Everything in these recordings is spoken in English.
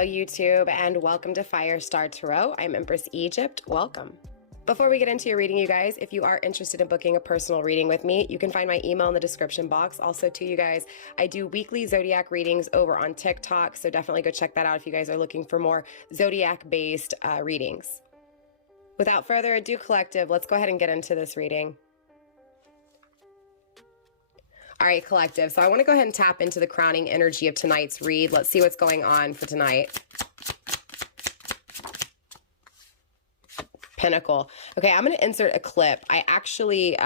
Hello YouTube and welcome to Firestar Tarot. I'm Empress Egypt. Welcome. Before we get into your reading, you guys, if you are interested in booking a personal reading with me, you can find my email in the description box. Also, to you guys, I do weekly zodiac readings over on TikTok, so definitely go check that out if you guys are looking for more zodiac-based readings. Without further ado, collective, let's go ahead and get into this reading. All right, collective, so I want to go ahead and tap into the crowning energy of tonight's read. Let's see what's going on for tonight. Pinnacle. Okay, I'm going to insert a clip. I actually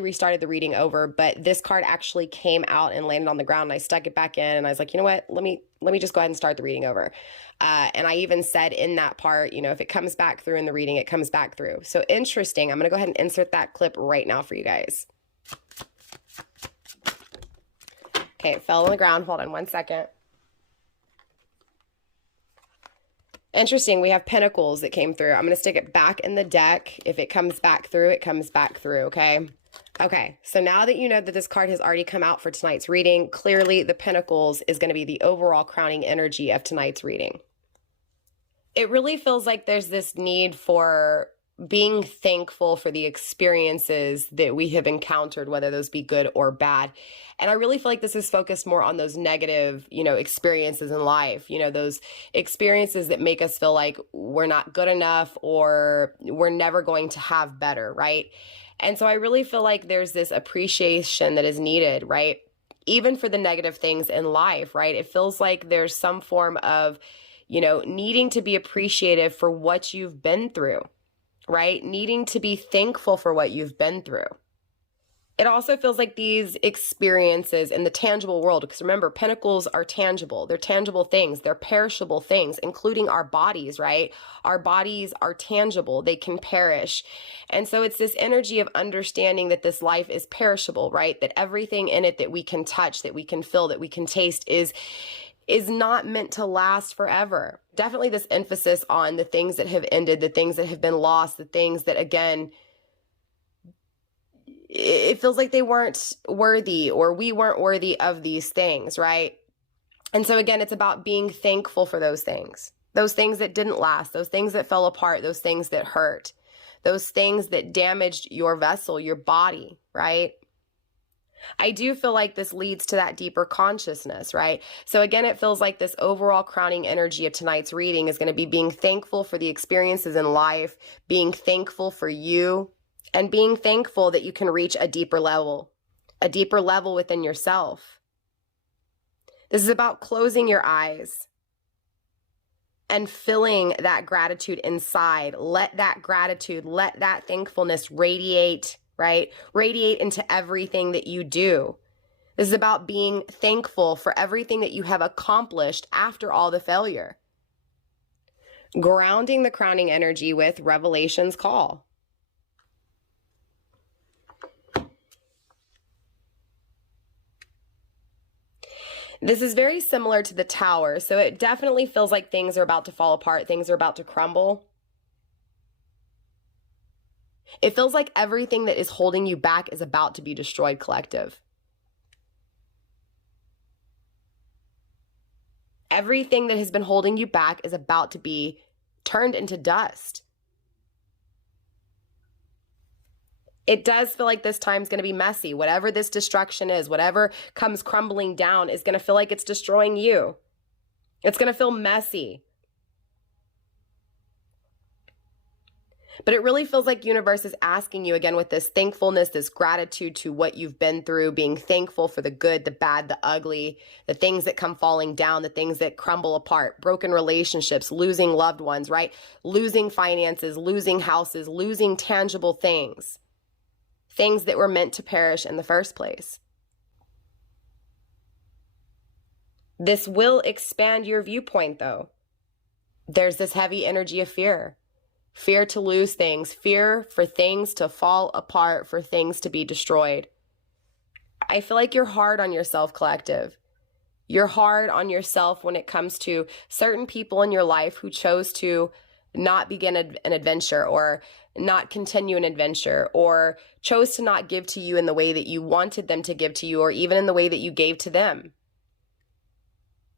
restarted the reading over, but this card actually came out and landed on the ground, and I stuck it back in, and I was like, you know what? Let me just go ahead and start the reading over. And I even said in that part, you know, if it comes back through in the reading, it comes back through. So interesting. I'm going to go ahead and insert that clip right now for you guys. Okay, it fell on the ground. Hold on one second. Interesting. We have pentacles that came through. I'm going to stick it back in the deck. If it comes back through, it comes back through, okay? Okay, so now that you know that this card has already come out for tonight's reading, clearly the pentacles is going to be the overall crowning energy of tonight's reading. It really feels like there's this need for being thankful for the experiences that we have encountered, whether those be good or bad. And I really feel like this is focused more on those negative, you know, experiences in life, you know, those experiences that make us feel like we're not good enough or we're never going to have better, right? And so I really feel like there's this appreciation that is needed, right? Even for the negative things in life, right? It feels like there's some form of, you know, needing to be appreciative for what you've been through, right? Needing to be thankful for what you've been through. It also feels like these experiences in the tangible world, because remember, pentacles are tangible. They're tangible things. They're perishable things, including our bodies, right? Our bodies are tangible. They can perish. And so it's this energy of understanding that this life is perishable, right? That everything in it that we can touch, that we can feel, that we can taste is not meant to last forever. Definitely this emphasis on the things that have ended, the things that have been lost, the things that, again, it feels like they weren't worthy or we weren't worthy of these things, right? And so again, it's about being thankful for those things that didn't last, those things that fell apart, those things that hurt, those things that damaged your vessel, your body, right? I do feel like this leads to that deeper consciousness, right? So again, it feels like this overall crowning energy of tonight's reading is going to be being thankful for the experiences in life, being thankful for you, and being thankful that you can reach a deeper level within yourself. This is about closing your eyes and feeling that gratitude inside. Let that gratitude, let that thankfulness radiate, right? Radiate into everything that you do. This is about being thankful for everything that you have accomplished after all the failure. Grounding the crowning energy with Revelation's call. This is very similar to the Tower, so it definitely feels like things are about to fall apart, things are about to crumble. It feels like everything that is holding you back is about to be destroyed, collective. Everything that has been holding you back is about to be turned into dust. It does feel like this time's going to be messy. Whatever this destruction is, whatever comes crumbling down is going to feel like it's destroying you. It's going to feel messy. But it really feels like universe is asking you, again, with this thankfulness, this gratitude to what you've been through, being thankful for the good, the bad, the ugly, the things that come falling down, the things that crumble apart, broken relationships, losing loved ones, right? Losing finances, losing houses, losing tangible things. Things that were meant to perish in the first place. This will expand your viewpoint, though. There's this heavy energy of fear. Fear to lose things. Fear for things to fall apart, for things to be destroyed. I feel like you're hard on yourself, collective. You're hard on yourself when it comes to certain people in your life who chose to not begin an adventure or not continue an adventure or chose to not give to you in the way that you wanted them to give to you or even in the way that you gave to them.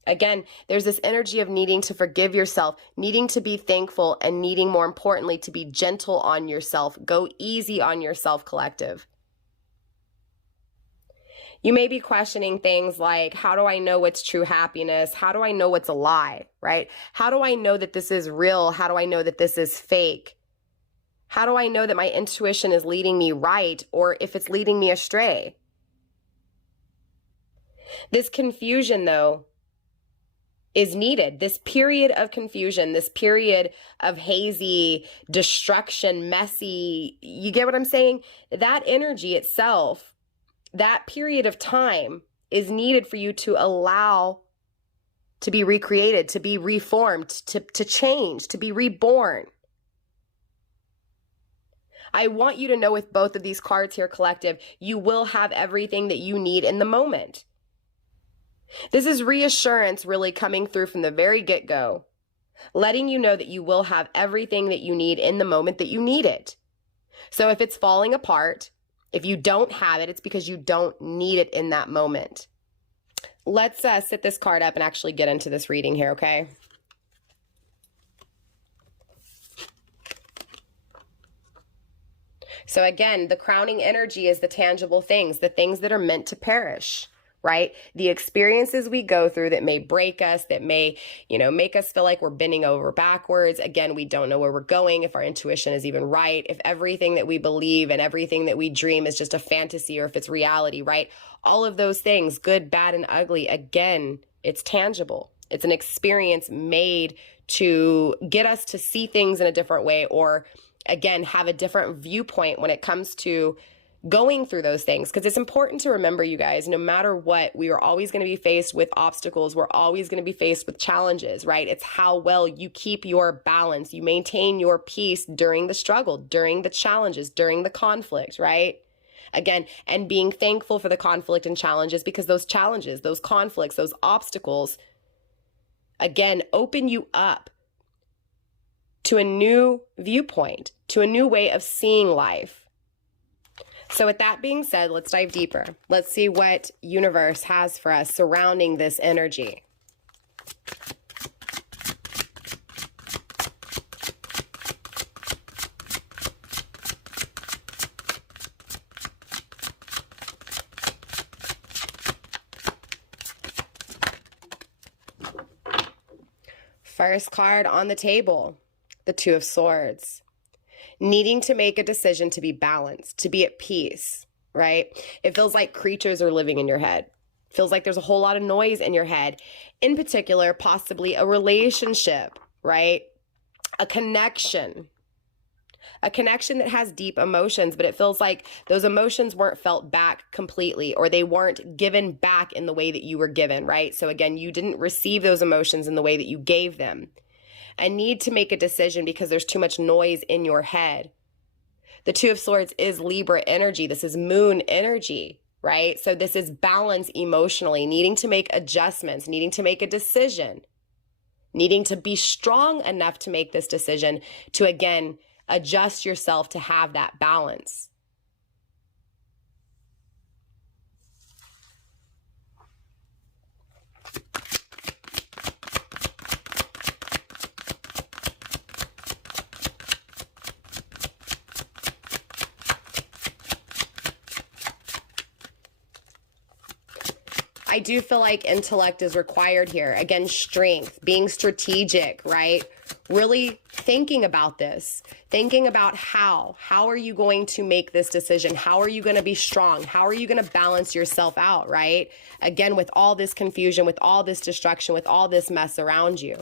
Again, there's this energy of needing to forgive yourself, needing to be thankful, and needing, more importantly, to be gentle on yourself. Go easy on yourself, collective. You may be questioning things like, how do I know what's true happiness? How do I know what's a lie, right? How do I know that this is real? How do I know that this is fake? How do I know that my intuition is leading me right, or if it's leading me astray? This confusion, though, is needed. This period of confusion, this period of hazy, destruction, messy, you get what I'm saying? That energy itself, that period of time is needed for you to allow to be recreated, to be reformed, to change, to be reborn. I want you to know with both of these cards here, collective, you will have everything that you need in the moment. This is reassurance really coming through from the very get-go, letting you know that you will have everything that you need in the moment that you need it. So if it's falling apart, if you don't have it, it's because you don't need it in that moment. Let's sit this card up and actually get into this reading here, okay? So again, the crowning energy is the tangible things, the things that are meant to perish, right? The experiences we go through that may break us, that may, make us feel like we're bending over backwards. Again, we don't know where we're going, if our intuition is even right, if everything that we believe and everything that we dream is just a fantasy, or if it's reality, right? All of those things, good, bad, and ugly, again, it's tangible. It's an experience made to get us to see things in a different way, or again, have a different viewpoint when it comes to going through those things. Because it's important to remember, you guys, no matter what, we are always going to be faced with obstacles. We're always going to be faced with challenges, right? It's how well you keep your balance, you maintain your peace during the struggle, during the challenges, during the conflict, right? Again, and being thankful for the conflict and challenges, because those challenges, those conflicts, those obstacles, again, open you up to a new viewpoint, to a new way of seeing life. So with that being said, let's dive deeper. Let's see what universe has for us surrounding this energy. First card on the table, the Two of Swords. Needing to make a decision to be balanced, to be at peace, right? It feels like creatures are living in your head. It feels like there's a whole lot of noise in your head. In particular, possibly a relationship, right? A connection that has deep emotions, but it feels like those emotions weren't felt back completely, or they weren't given back in the way that you were given, right? So again, you didn't receive those emotions in the way that you gave them. I need to make a decision because there's too much noise in your head. The Two of Swords is Libra energy. This is moon energy, right? So this is balance emotionally, needing to make adjustments, needing to make a decision, needing to be strong enough to make this decision to, again, adjust yourself to have that balance. I do feel like intellect is required here. Again, strength, being strategic, right? Really thinking about this, thinking about how are you going to make this decision? How are you going to be strong? How are you going to balance yourself out, right? Again, with all this confusion, with all this destruction, with all this mess around you.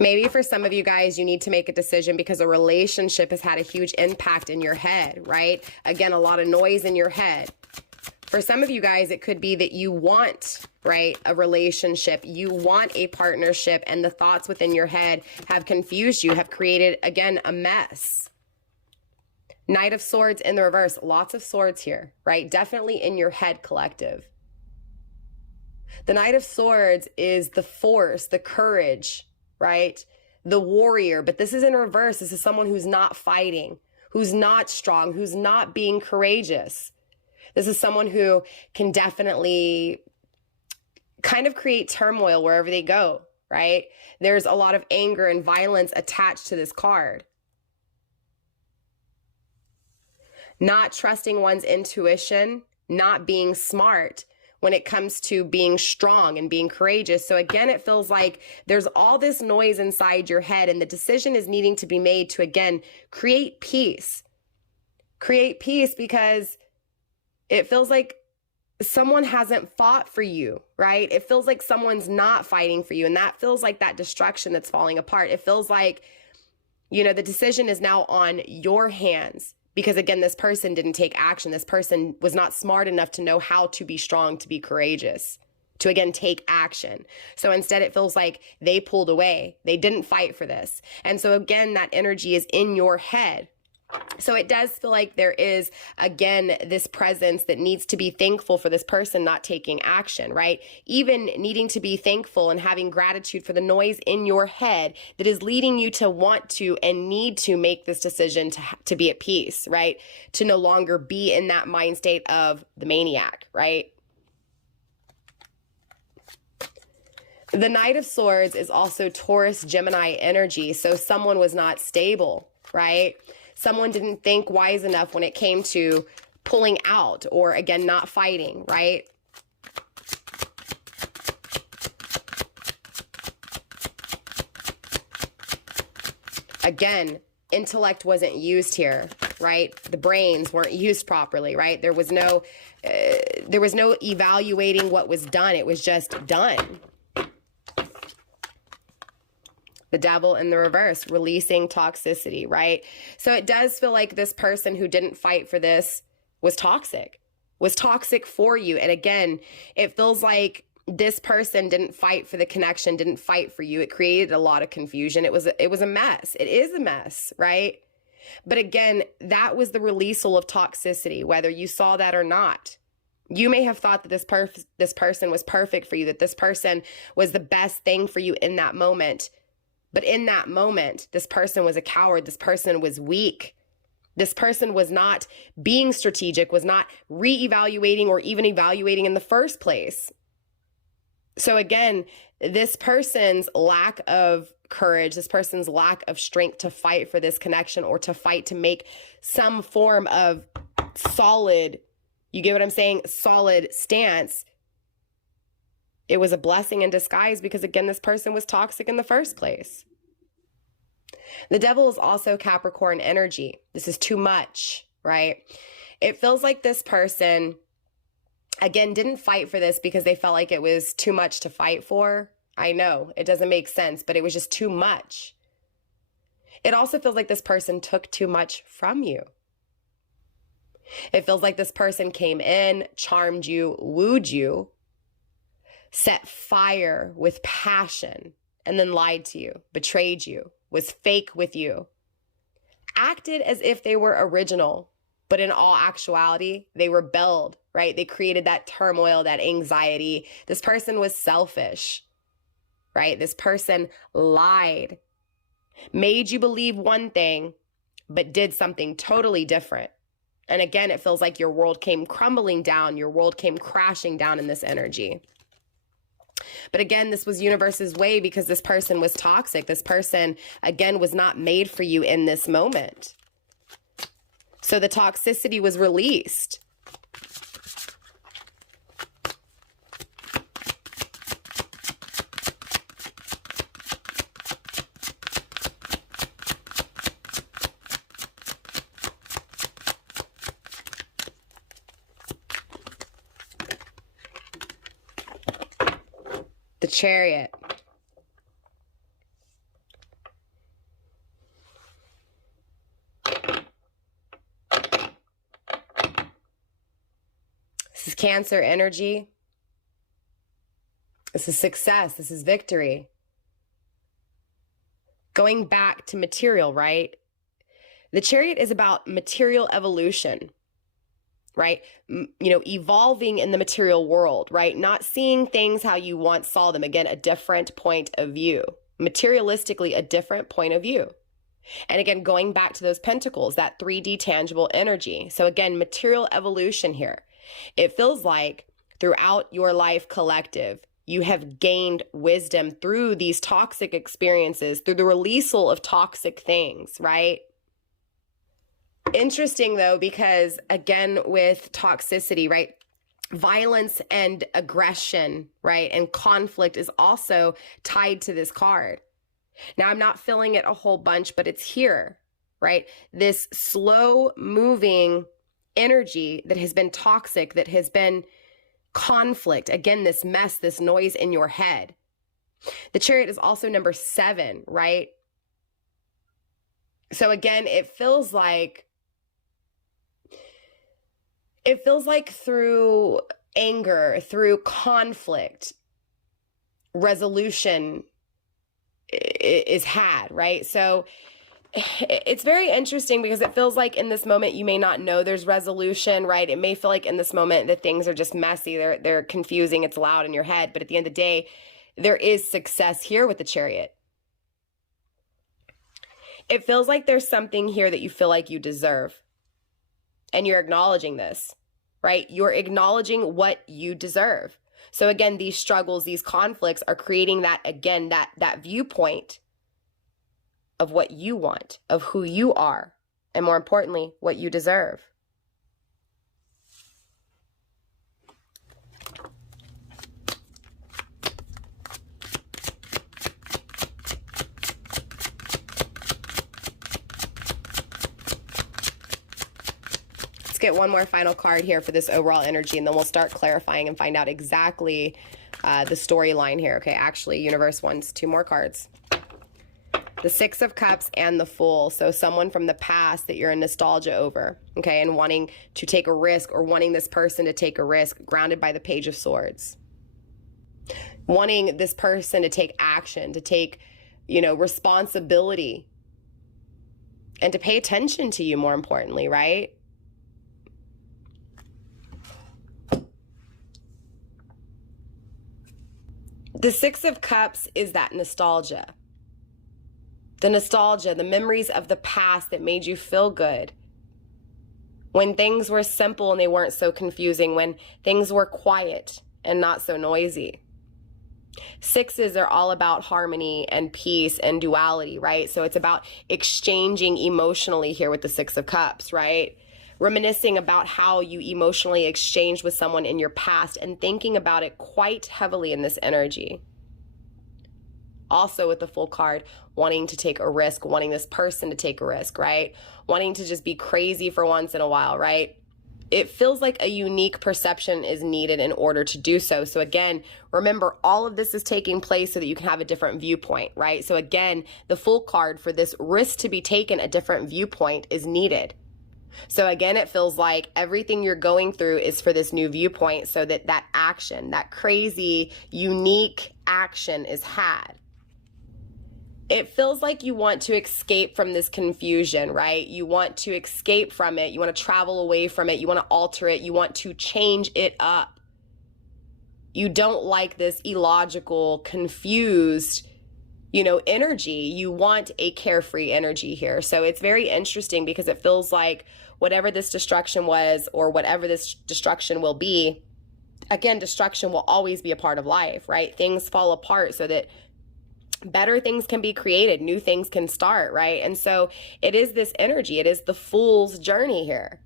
Maybe for some of you guys, you need to make a decision because a relationship has had a huge impact in your head, right? Again, a lot of noise in your head. For some of you guys, it could be that you want, right, a relationship. You want a partnership, and the thoughts within your head have confused you, have created, again, a mess. Knight of Swords in the reverse. Lots of swords here, right? Definitely in your head, collective. The Knight of Swords is the force, the courage, right? the warrior, but this is in reverse. This is someone who's not fighting, who's not strong, who's not being courageous. This is someone who can definitely kind of create turmoil wherever they go, right? There's a lot of anger and violence attached to this card. Not trusting one's intuition, not being smart when it comes to being strong and being courageous. So again, it feels like there's all this noise inside your head, and the decision is needing to be made to, again, create peace. Create peace, because it feels like someone hasn't fought for you, right? It feels like someone's not fighting for you, and that feels like that destruction that's falling apart. It feels like, you know, the decision is now on your hands. Because again, this person didn't take action. This person was not smart enough to know how to be strong, to be courageous, to again, take action. So instead it feels like they pulled away. They didn't fight for this. And so again, that energy is in your head. So it does feel like there is, again, this presence that needs to be thankful for this person not taking action, right? Even needing to be thankful and having gratitude for the noise in your head that is leading you to want to and need to make this decision to be at peace, right? To no longer be in that mind state of the maniac, right? The Knight of Swords is also Taurus, Gemini energy. So someone was not stable, right? Someone didn't think wise enough when it came to pulling out or, again, not fighting, right? Again, intellect wasn't used here, right? The brains weren't used properly, right? There was no evaluating what was done. It was just done. The Devil in the reverse, releasing toxicity, right? So it does feel like this person who didn't fight for this was toxic for you. And again, it feels like this person didn't fight for the connection, didn't fight for you. It created a lot of confusion. It was a mess. It is a mess, right? But again, that was the releasal of toxicity, whether you saw that or not. You may have thought that this person was perfect for you, that this person was the best thing for you in that moment. But in that moment, this person was a coward. This person was weak. This person was not being strategic, was not reevaluating or even evaluating in the first place. So again, this person's lack of courage, this person's lack of strength to fight for this connection or to fight to make some form of solid, you get what I'm saying, solid stance, it was a blessing in disguise because, again, this person was toxic in the first place. The Devil is also Capricorn energy. This is too much, right? It feels like this person, again, didn't fight for this because they felt like it was too much to fight for. I know, it doesn't make sense, but it was just too much. It also feels like this person took too much from you. It feels like this person came in, charmed you, wooed you, set fire with passion, and then lied to you, betrayed you, was fake with you, acted as if they were original, but in all actuality, they rebelled, right? They created that turmoil, that anxiety. This person was selfish, right? This person lied, made you believe one thing, but did something totally different. And again, it feels like your world came crumbling down, your world came crashing down in this energy. But again, this was universe's way because this person was toxic. This person, again, was not made for you in this moment. So the toxicity was released. The Chariot. This is Cancer energy. This is success. This is victory. Going back to material, right? The Chariot is about material evolution. Right? Evolving in the material world, right? Not seeing things how you once saw them. Again, a different point of view, materialistically a different point of view. And again, going back to those pentacles, that 3D tangible energy. So again, material evolution here. It feels like throughout your life collective, you have gained wisdom through these toxic experiences, through the releasal of toxic things, right? Interesting though, because again, with toxicity, right? Violence and aggression, right? And conflict is also tied to this card. Now, I'm not feeling it a whole bunch, but it's here, right? This slow moving energy that has been toxic, that has been conflict. Again, this mess, this noise in your head. The Chariot is also number 7, right? So again, it feels like through anger, through conflict, resolution is had, right? So it's very interesting because it feels like in this moment you may not know there's resolution, right? It may feel like in this moment that things are just messy, they're confusing, it's loud in your head, but at the end of the day, there is success here with the Chariot. It feels like there's something here that you feel like you deserve, and you're acknowledging this, right? You're acknowledging what you deserve. So again, these struggles, these conflicts are creating that, again, that viewpoint of what you want, of who you are, and more importantly, what you deserve. Get one more final card here for this overall energy, and then we'll start clarifying and find out exactly the storyline here. Okay, actually, universe wants 2 more cards. The 6 of Cups and the Fool. So someone from the past that you're in nostalgia over, okay, and wanting to take a risk, or wanting this person to take a risk, grounded by the Page of Swords. Wanting this person to take action, to take, responsibility, and to pay attention to you, more importantly, right? The 6 of Cups is that nostalgia. The nostalgia, the memories of the past that made you feel good. When things were simple and they weren't so confusing. When things were quiet and not so noisy. 6s are all about harmony and peace and duality, right? So it's about exchanging emotionally here with the 6 of Cups, right? Reminiscing about how you emotionally exchanged with someone in your past and thinking about it quite heavily in this energy. Also with the Fool card, wanting to take a risk, wanting this person to take a risk, right? Wanting to just be crazy for once in a while, right? It feels like a unique perception is needed in order to do so. So again, remember, all of this is taking place so that you can have a different viewpoint, right? So again, the Fool card, for this risk to be taken, a different viewpoint is needed. So again, it feels like everything you're going through is for this new viewpoint, so that that action, that crazy, unique action is had. It feels like you want to escape from this confusion, right? You want to escape from it. You want to travel away from it. You want to alter it. You want to change it up. You don't like this illogical, confused, energy. You want a carefree energy here. So it's very interesting because it feels like whatever this destruction was, or whatever this destruction will be, again, destruction will always be a part of life, right? Things fall apart so that better things can be created, new things can start, right? And so it is this energy, it is the Fool's journey here,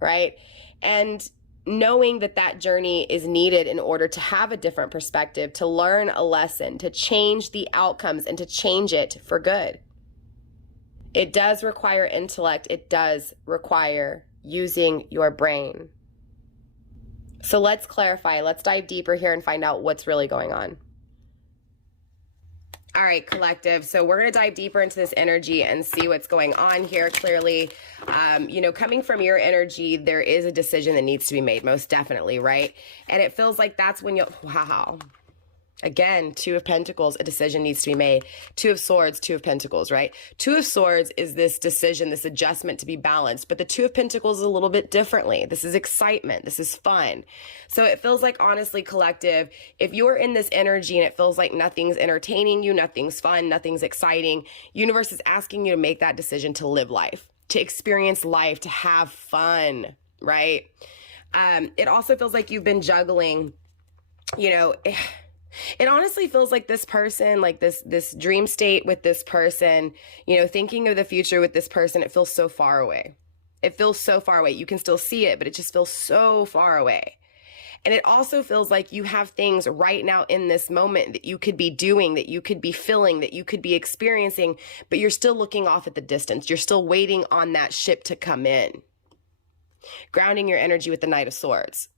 right? And knowing that that journey is needed in order to have a different perspective, to learn a lesson, to change the outcomes, and to change it for good. It does require intellect. It does require using your brain. So let's clarify. Let's dive deeper here and find out what's really going on. All right, collective. So we're going to dive deeper into this energy and see what's going on here. Clearly, coming from your energy, there is a decision that needs to be made, most definitely, right? And it feels like that's when wow. Again, Two of Pentacles, a decision needs to be made. Two of Swords, Two of Pentacles, right? Two of Swords is this decision, this adjustment to be balanced. But the Two of Pentacles is a little bit differently. This is excitement. This is fun. So it feels like, honestly, collective, if you're in this energy and it feels like nothing's entertaining you, nothing's fun, nothing's exciting, universe is asking you to make that decision to live life, to experience life, to have fun, right? It also feels like you've been juggling, you know, it honestly feels like this person, like this dream state with this person, you know, thinking of the future with this person, it feels so far away. It feels so far away. You can still see it, but it just feels so far away. And it also feels like you have things right now in this moment that you could be doing, that you could be feeling, that you could be experiencing, but you're still looking off at the distance. You're still waiting on that ship to come in. Grounding your energy with the Knight of Swords.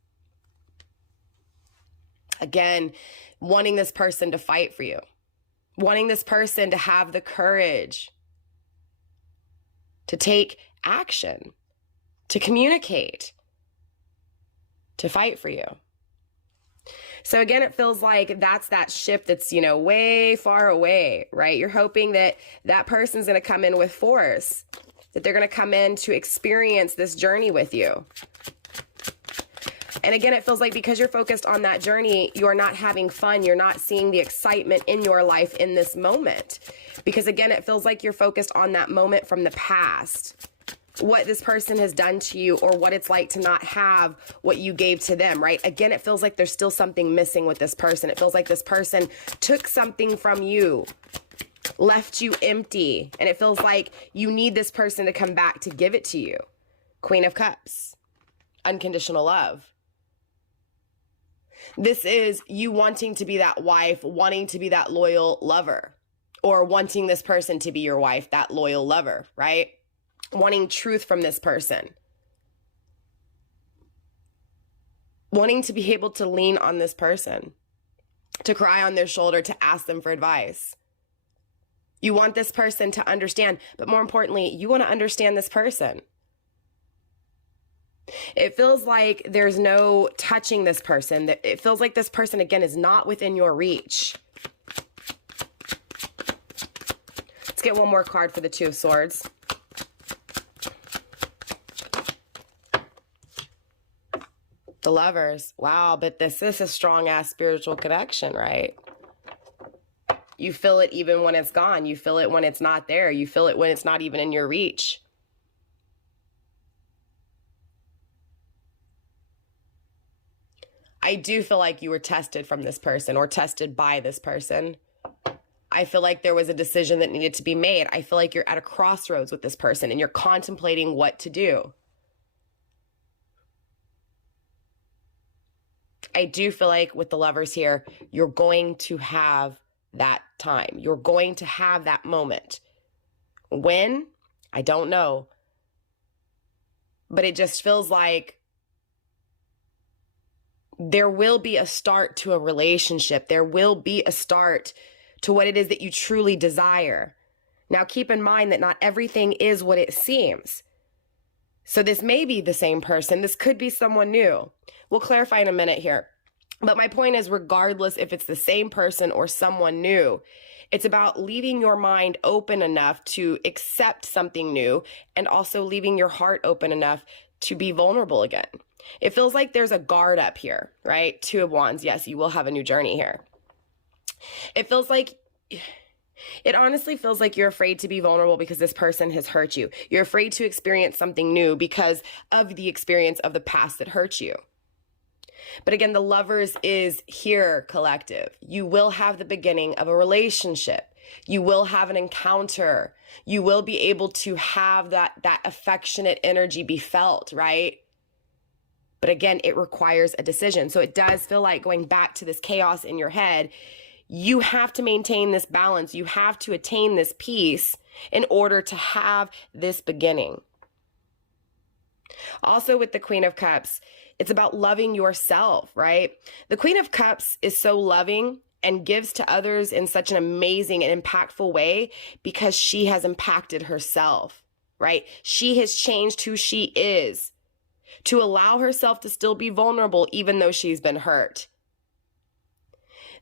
Again, wanting this person to fight for you, wanting this person to have the courage to take action, to communicate, to fight for you. So again, it feels like that's that ship that's, you know, way far away, right? You're hoping that that person's going to come in with force, that they're going to come in to experience this journey with you. And again, it feels like because you're focused on that journey, you're not having fun. You're not seeing the excitement in your life in this moment. Because again, it feels like you're focused on that moment from the past, what this person has done to you, or what it's like to not have what you gave to them, right? Again, it feels like there's still something missing with this person. It feels like this person took something from you, left you empty, and it feels like you need this person to come back to give it to you. Queen of Cups, unconditional love. This is you wanting to be that wife, wanting to be that loyal lover, or wanting this person to be your wife, that loyal lover, right? Wanting truth from this person. Wanting to be able to lean on this person, to cry on their shoulder, to ask them for advice. You want this person to understand, but more importantly, you want to understand this person. It feels like there's no touching this person. It feels like this person, again, is not within your reach. Let's get one more card for the Two of Swords. The Lovers. Wow, but this is a strong-ass spiritual connection, right? You feel it even when it's gone. You feel it when it's not there. You feel it when it's not even in your reach. I do feel like you were tested from this person or tested by this person. I feel like there was a decision that needed to be made. I feel like you're at a crossroads with this person and you're contemplating what to do. I do feel like with the Lovers here, you're going to have that time. You're going to have that moment. When? I don't know. But it just feels like there will be a start to a relationship. There will be a start to what it is that you truly desire. Now, keep in mind that not everything is what it seems. So this may be the same person. This could be someone new. We'll clarify in a minute here. But my point is, regardless if it's the same person or someone new, it's about leaving your mind open enough to accept something new and also leaving your heart open enough to be vulnerable again. It feels like there's a guard up here, right? Two of Wands. Yes, you will have a new journey here. It honestly feels like you're afraid to be vulnerable because this person has hurt you. You're afraid to experience something new because of the experience of the past that hurt you. But again, the Lovers is here, collective. You will have the beginning of a relationship. You will have an encounter. You will be able to have that affectionate energy be felt, right? But again, it requires a decision. So it does feel like, going back to this chaos in your head, you have to maintain this balance. You have to attain this peace in order to have this beginning. Also with the Queen of Cups, it's about loving yourself, right? The Queen of Cups is so loving and gives to others in such an amazing and impactful way because she has impacted herself, right? She has changed who she is to allow herself to still be vulnerable even though she's been hurt.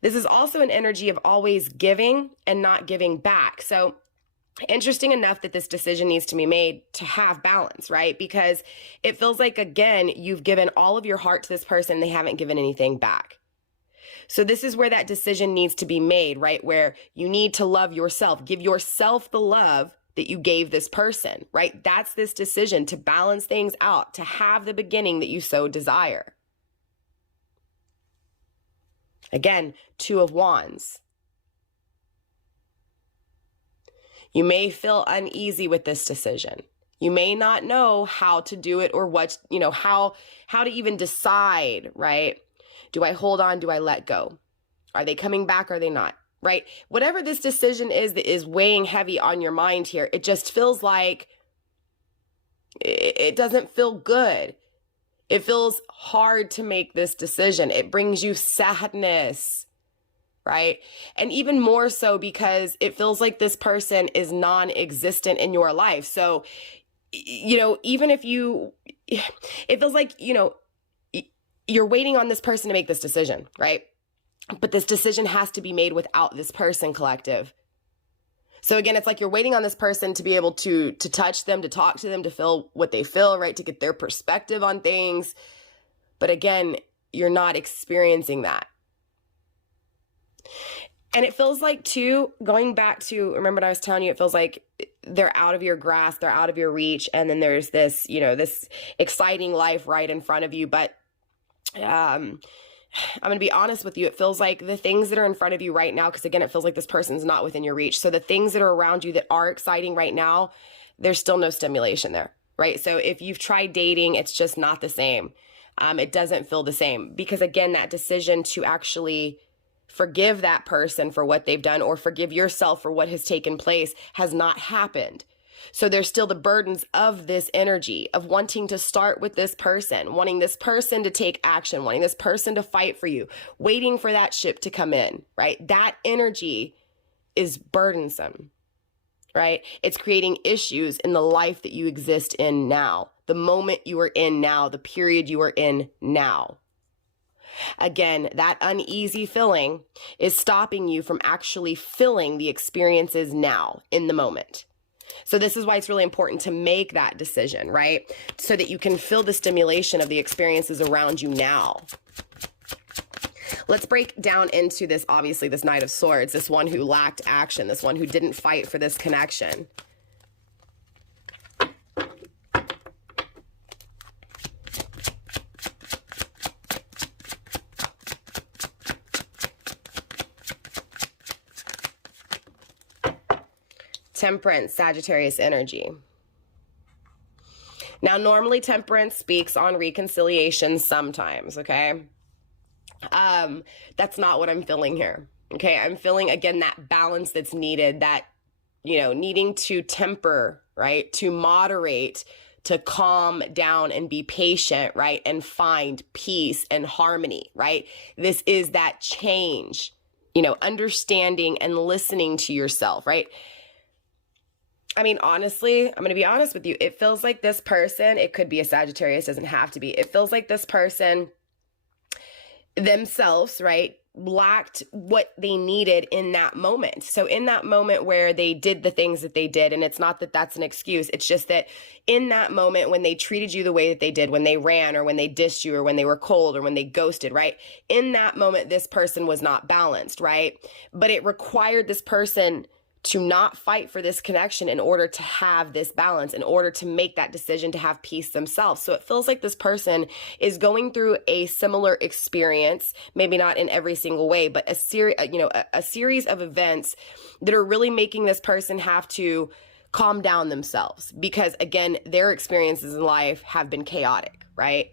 This is also an energy of always giving and not giving back. So interesting enough that this decision needs to be made to have balance, right? Because it feels like, again, you've given all of your heart to this person. They haven't given anything back. So this is where that decision needs to be made, right? Where you need to love yourself, give yourself the love that you gave this person, right? That's this decision to balance things out, to have the beginning that you so desire. Again, Two of Wands. You may feel uneasy with this decision. You may not know how to do it or what, how to even decide, right? Do I hold on? Do I let go? Are they coming back? Are they not? Right? Whatever this decision is that is weighing heavy on your mind here, it just feels like it doesn't feel good. It feels hard to make this decision. It brings you sadness, right? And even more so because it feels like this person is non-existent in your life. So, even if it feels like, you're waiting on this person to make this decision, right? But this decision has to be made without this person, collective. So again, it's like you're waiting on this person to be able to touch them, to talk to them, to feel what they feel, right? To get their perspective on things. But again, you're not experiencing that. And it feels like, too, going back to, remember what I was telling you, it feels like they're out of your grasp, they're out of your reach. And then there's this, this exciting life right in front of you. But I'm going to be honest with you. It feels like the things that are in front of you right now, because again, it feels like this person's not within your reach. So the things that are around you that are exciting right now, there's still no stimulation there, right? So if you've tried dating, it's just not the same. It doesn't feel the same because again, that decision to actually forgive that person for what they've done or forgive yourself for what has taken place has not happened. So there's still the burdens of this energy of wanting to start with this person, wanting this person to take action, wanting this person to fight for you, waiting for that ship to come in, right? That energy is burdensome, right? It's creating issues in the life that you exist in now, the moment you are in now, the period you are in now. Again, that uneasy feeling is stopping you from actually feeling the experiences now in the moment. So this is why it's really important to make that decision, right? So that you can feel the stimulation of the experiences around you now. Let's break down into this, obviously, this Knight of Swords, this one who lacked action, this one who didn't fight for this connection. Temperance, Sagittarius energy. Now, normally Temperance speaks on reconciliation sometimes, okay? That's not what I'm feeling here, okay? I'm feeling, again, that balance that's needed, that, needing to temper, right? To moderate, to calm down and be patient, right? And find peace and harmony, right? This is that change, understanding and listening to yourself, right? I mean, honestly, I'm going to be honest with you. It feels like this person, it could be a Sagittarius, doesn't have to be. It feels like this person themselves, right, lacked what they needed in that moment. So in that moment where they did the things that they did, and it's not that that's an excuse, it's just that in that moment when they treated you the way that they did, when they ran or when they dissed you or when they were cold or when they ghosted, right? In that moment, this person was not balanced, right? But it required this person to not fight for this connection in order to have this balance, in order to make that decision to have peace themselves. So it feels like this person is going through a similar experience, maybe not in every single way, but a series of events that are really making this person have to calm down themselves because, again, their experiences in life have been chaotic, right?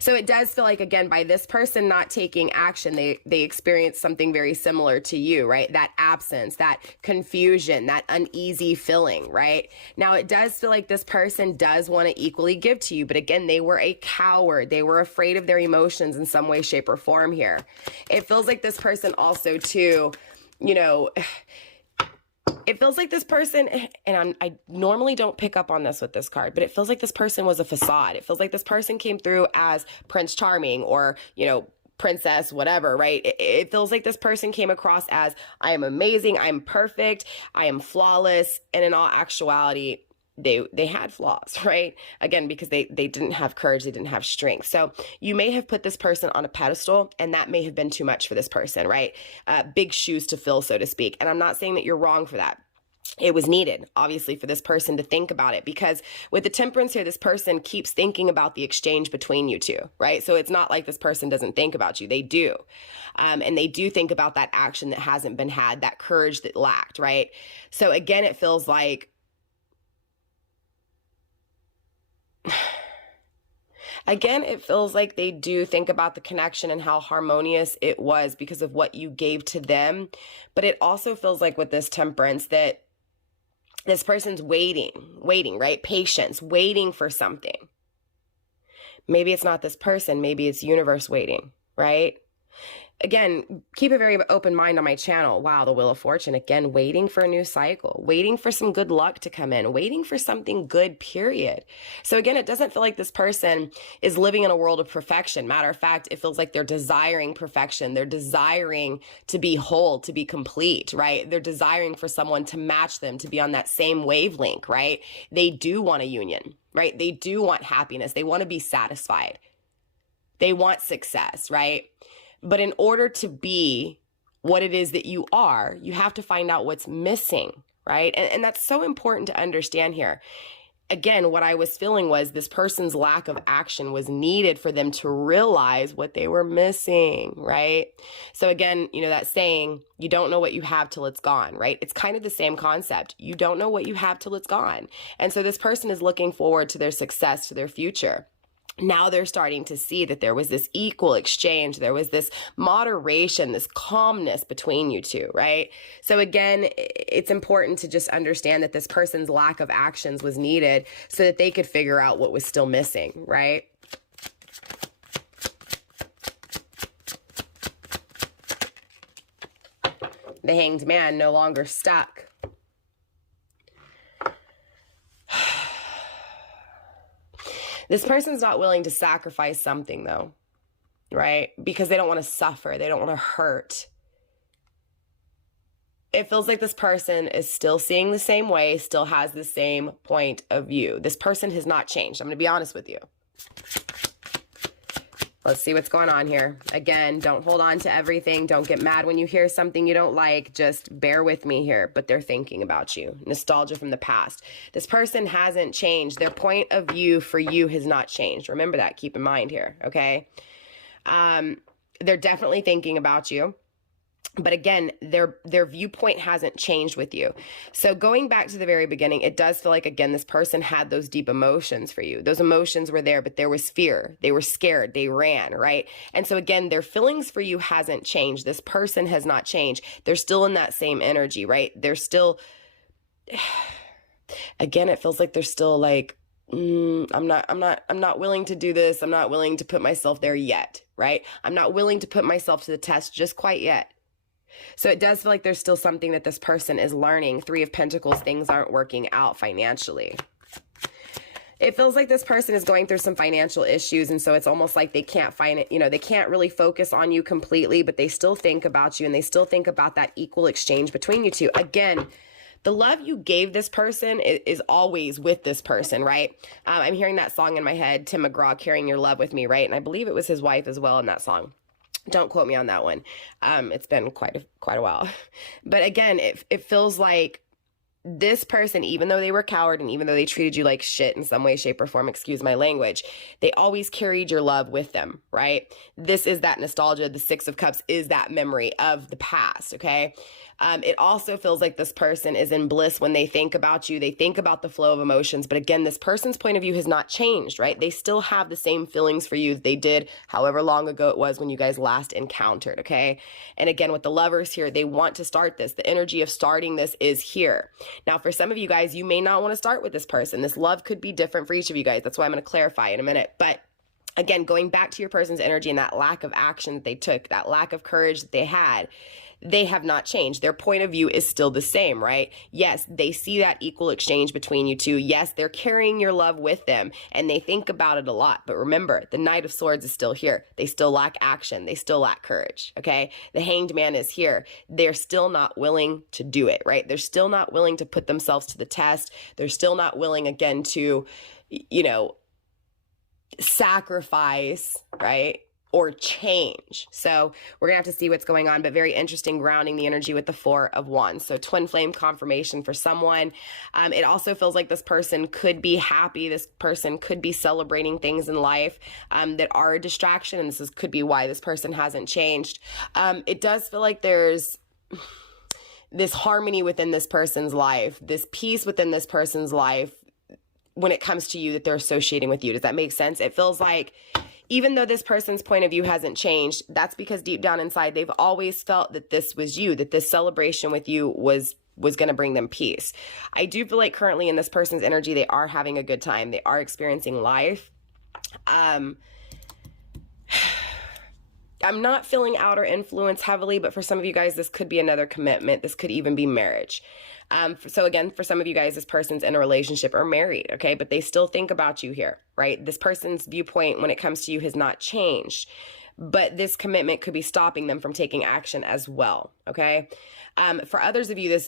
So it does feel like, again, by this person not taking action, they experience something very similar to you, right? That absence, that confusion, that uneasy feeling, right? Now, it does feel like this person does want to equally give to you. But again, they were a coward. They were afraid of their emotions in some way, shape, or form here. It feels like this person also, too, it feels like this person, and I normally don't pick up on this with this card, but it feels like this person was a facade. It feels like this person came through as Prince Charming or, princess, whatever, right? It feels like this person came across as, I am amazing, I'm perfect, I am flawless. And in all actuality, they had flaws, right? Again, because they didn't have courage, they didn't have strength. So you may have put this person on a pedestal, and that may have been too much for this person, right? Big shoes to fill, so to speak. And I'm not saying that you're wrong for that. It was needed, obviously, for this person to think about it, because with the temperance here, this person keeps thinking about the exchange between you two, right? So it's not like this person doesn't think about you. They do. And they do think about that action that hasn't been had, that courage that lacked, right? So again, it feels like, they do think about the connection and how harmonious it was because of what you gave to them. But it also feels like with this temperance that this person's waiting, right? Patience, waiting for something. Maybe it's not this person. Maybe it's universe waiting, right? Again, keep a very open mind on my channel. Wow, the Wheel of Fortune. Again, waiting for a new cycle, waiting for some good luck to come in, waiting for something good, period. So again, it doesn't feel like this person is living in a world of perfection. Matter of fact, it feels like they're desiring perfection. They're desiring to be whole, to be complete, right? They're desiring for someone to match them, to be on that same wavelength, right? They do want a union, right? They do want happiness. They want to be satisfied. They want success, right? But in order to be what it is that you are, you have to find out what's missing, right? And that's so important to understand here. Again, what I was feeling was this person's lack of action was needed for them to realize what they were missing, right? So again, you know, that saying, you don't know what you have till it's gone, right? It's kind of the same concept. You don't know what you have till it's gone. And so this person is looking forward to their success, to their future. Now they're starting to see that there was this equal exchange. There was this moderation, this calmness between you two, right? So again, it's important to just understand that this person's lack of actions was needed so that they could figure out what was still missing, right? The Hanged Man, no longer stuck. This person's not willing to sacrifice something though, right? Because they don't want to suffer. They don't want to hurt. It feels like this person is still seeing the same way, still has the same point of view. This person has not changed. I'm going to be honest with you. Let's see what's going on here. Again, don't hold on to everything. Don't get mad when you hear something you don't like. Just bear with me here. But they're thinking about you. Nostalgia from the past. This person hasn't changed. Their point of view for you has not changed. Remember that. Keep in mind here. Okay. They're definitely thinking about you. But again, their viewpoint hasn't changed with you. So going back to the very beginning, it does feel like, again, this person had those deep emotions for you. Those emotions were there, but there was fear. They were scared. They ran, right? And so again, their feelings for you hasn't changed. This person has not changed. They're still in that same energy, right? They're still, again, it feels like they're still like, I'm not willing to do this. I'm not willing to put myself there yet, right? I'm not willing to put myself to the test just quite yet. So it does feel like there's still something that this person is learning. Three of Pentacles, things aren't working out financially. It feels like this person is going through some financial issues, and so it's almost like they can't find it, you know, they can't really focus on you completely, but they still think about you, and they still think about that equal exchange between you two. Again, the love you gave this person is always with this person, right? I'm hearing that song in my head, Tim McGraw, Carrying Your Love With Me, right? And I believe it was his wife as well in that song. Don't quote me on that one. It's been quite a while. But again, it feels like this person, even though they were a coward and even though they treated you like shit in some way, shape, or form, excuse my language, they always carried your love with them, right? This is that nostalgia. The Six of Cups is that memory of the past, okay? It also feels like this person is in bliss when they think about you. They think about the flow of emotions. But again, this person's point of view has not changed, right? They still have the same feelings for you that they did however long ago it was when you guys last encountered, okay? And again, with the Lovers here, they want to start this. The energy of starting this is here. Now, for some of you guys, you may not want to start with this person. This love could be different for each of you guys. That's why I'm going to clarify in a minute. But again, going back to your person's energy and that lack of action that they took, that lack of courage that they had, they have not changed. Their point of view is still the same, right? Yes, they see that equal exchange between you two. Yes, they're carrying your love with them and they think about it a lot. But remember, the Knight of Swords is still here. They still lack action. They still lack courage, okay? The Hanged Man is here. They're still not willing to do it, right? They're still not willing to put themselves to the test. They're still not willing, again, to, you know, sacrifice, right? Or change. So we're gonna have to see what's going on, but very interesting grounding the energy with the Four of Wands. So twin flame confirmation for someone. It also feels like this person could be happy. This person could be celebrating things in life that are a distraction. And could be why this person hasn't changed. It does feel like there's this harmony within this person's life, this peace within this person's life when it comes to you that they're associating with you. Does that make sense? It feels like even though this person's point of view hasn't changed, that's because deep down inside, they've always felt that this was you, that this celebration with you was going to bring them peace. I do feel like currently in this person's energy, they are having a good time. They are experiencing life. I'm not feeling outer influence heavily, but for some of you guys, this could be another commitment. This could even be marriage. So again, for some of you guys, this person's in a relationship or married, okay? But they still think about you here, right? This person's viewpoint when it comes to you has not changed, but this commitment could be stopping them from taking action as well, okay? For others of you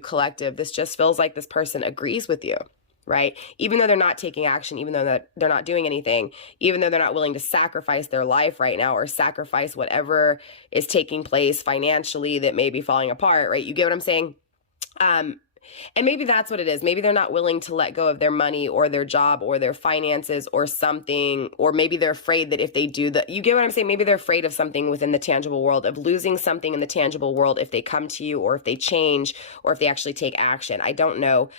collective, this just feels like this person agrees with you, right? Even though they're not taking action, even though they're not doing anything, even though they're not willing to sacrifice their life right now or sacrifice whatever is taking place financially that may be falling apart, right? You get what I'm saying? And maybe that's what it is. Maybe they're not willing to let go of their money or their job or their finances or something, or maybe they're afraid that if they do that, you get what I'm saying? Maybe they're afraid of something within the tangible world, of losing something in the tangible world if they come to you or if they change or if they actually take action. I don't know.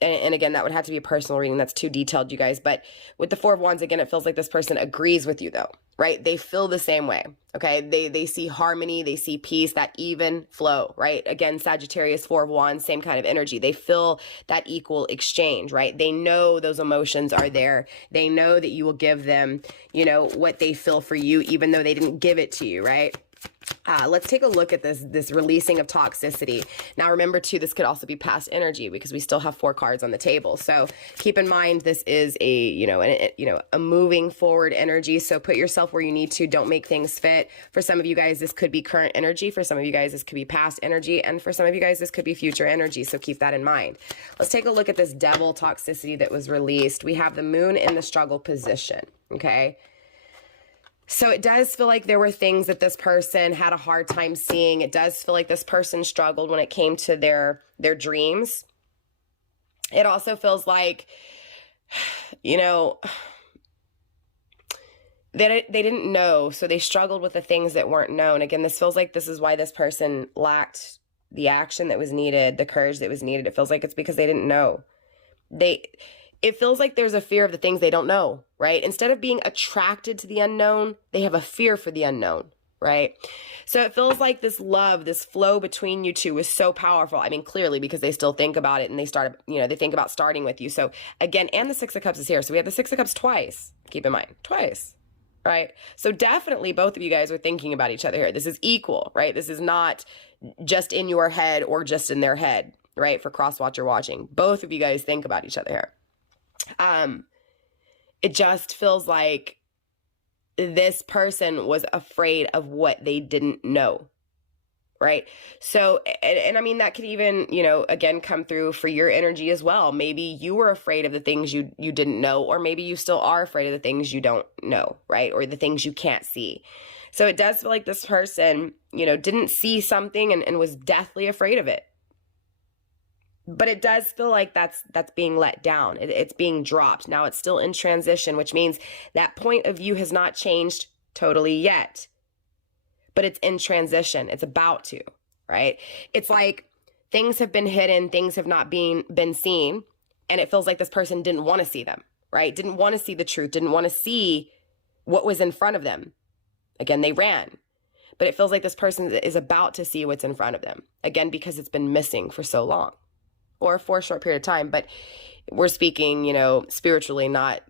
And again, that would have to be a personal reading. That's too detailed, you guys. But with the Four of Wands, again, it feels like this person agrees with you, though, right? They feel the same way, okay? They see harmony. They see peace, that even flow, right? Again, Sagittarius, Four of Wands, same kind of energy. They feel that equal exchange, right? They know those emotions are there. They know that you will give them, you know, what they feel for you, even though they didn't give it to you, right? Let's take a look at this releasing of toxicity. Now, remember too, this could also be past energy because we still have 4 cards on the table. So keep in mind, this is a moving forward energy. So put yourself where you need to. Don't make things fit. For some of you guys, this could be current energy. For some of you guys, this could be past energy. And for some of you guys, this could be future energy. So keep that in mind. Let's take a look at this devil toxicity that was released. We have the moon in the struggle position. Okay. So it does feel like there were things that this person had a hard time seeing. It does feel like this person struggled when it came to their dreams. It also feels like, you know, they didn't know, so they struggled with the things that weren't known. Again, this feels like this is why this person lacked the action that was needed, the courage that was needed. It feels like it's because they didn't know. It feels like there's a fear of the things they don't know, right? Instead of being attracted to the unknown, they have a fear for the unknown, right? So it feels like this love, this flow between you two is so powerful. I mean, clearly because they still think about it and they think about starting with you. So again, and the Six of Cups is here. So we have the Six of Cups twice. Keep in mind, twice, right? So definitely both of you guys are thinking about each other here. This is equal, right? This is not just in your head or just in their head, right? For cross watcher watching. Both of you guys think about each other here. It just feels like this person was afraid of what they didn't know, right? So, and I mean, that could even, you know, again, come through for your energy as well. Maybe you were afraid of the things you didn't know, or maybe you still are afraid of the things you don't know, right? Or the things you can't see. So it does feel like this person, you know, didn't see something and was deathly afraid of it. But it does feel like that's being let down. It's being dropped. Now it's still in transition, which means that point of view has not changed totally yet. But it's in transition. It's about to, right? It's like things have been hidden, things have not been seen, and it feels like this person didn't want to see them, right? Didn't want to see the truth, didn't want to see what was in front of them. Again, they ran. But it feels like this person is about to see what's in front of them. Again, because it's been missing for so long. Or for a short period of time, but we're speaking, you know, spiritually, not